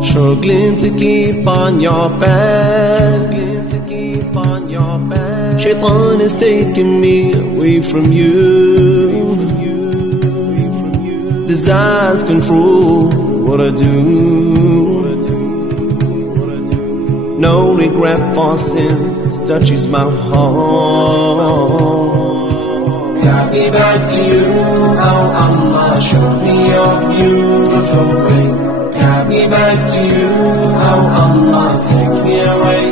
Struggling to keep on your back, Shaitan is taking me away from you. Desires control what I do. No regret for sins touches my heart. Got me back to you, oh Allah, show me your beautiful way. Got me back to you, oh Allah, take me away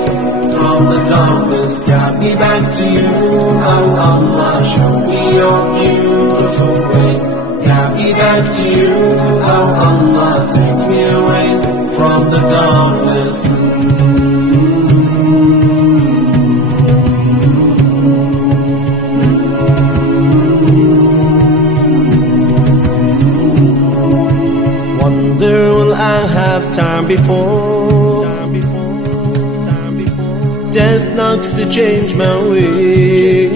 from the darkness. Got me back to you, oh Allah, show me your beautiful way. Got me back to you, oh Allah, take me away from the darkness. Wonder will I have time before death knocks to change my way.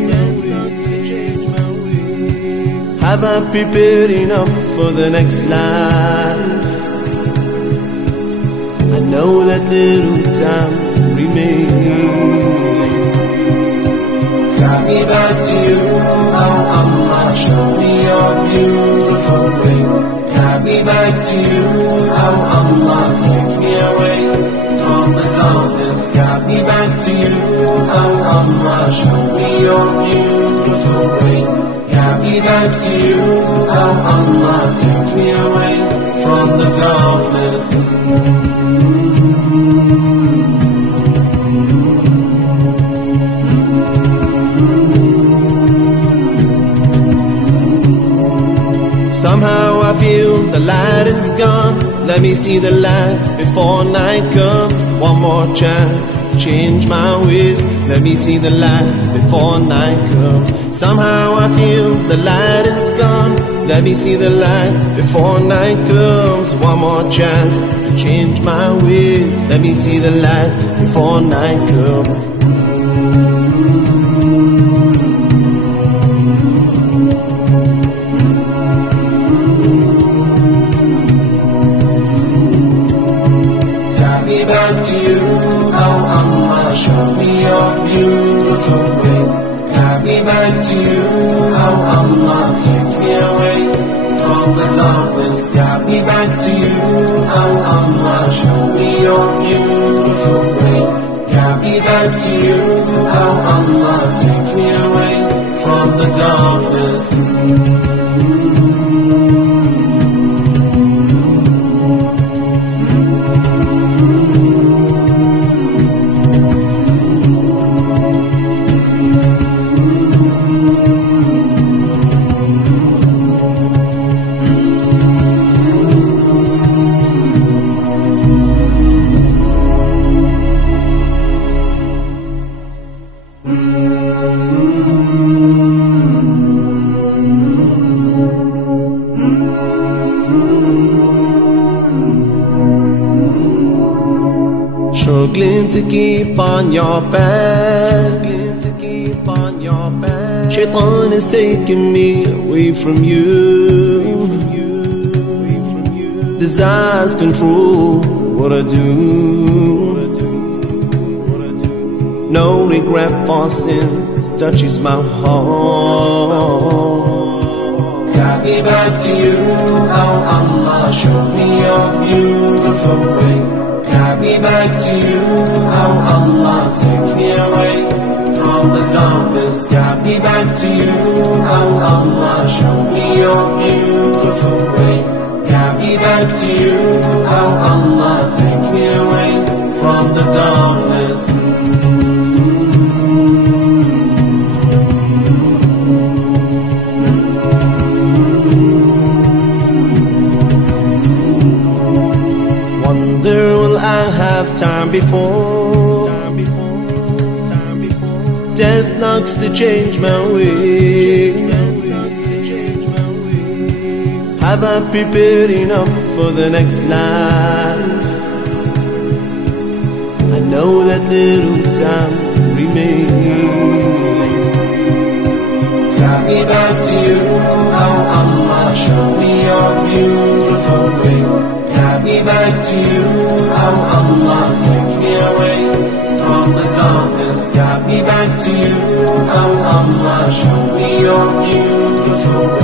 Have I prepared enough for the next life? I know that little time remains. Got me back to you, oh Allah, show me your beautiful way. Got me back to you, oh Allah, take me away from the darkness. Got me back to you, oh Allah, show me your beautiful way. Got me back to you, oh Allah, take me away from the darkness. Somehow I feel the light is gone. Let me see the light before night comes. One more chance to change my ways. Let me see the light before night comes. Somehow I feel the light is gone. Let me see the light before night comes. One more chance to change my ways. Let me see the light before night comes. Back to you, oh Allah, show me your beautiful way. Got me back to you, oh Allah, take me away from the darkness. Got me back to you, oh Allah, show me your beautiful way. Got me back to you, oh Allah, take me away from the darkness. Struggling to keep on your back, Shaitan is taking me away from you. Desires control what I do. No regret for sins touches my heart. Got me back to you, oh Allah, show me your beautiful way. Got me back to you, oh Allah, take me away from the darkness. Got me back to you, oh Allah, show me your beautiful way. Got me back to you, oh Allah, take me away from the darkness. Wonder will I have time before death knocks to change my way. Have I prepared enough for the next life? I know that little time remains. Got me back to you, oh Allah, show me your beautiful way. Got me back to you, oh Allah, take me away from the darkness. Got me back to you, oh Allah, show me your beautiful way.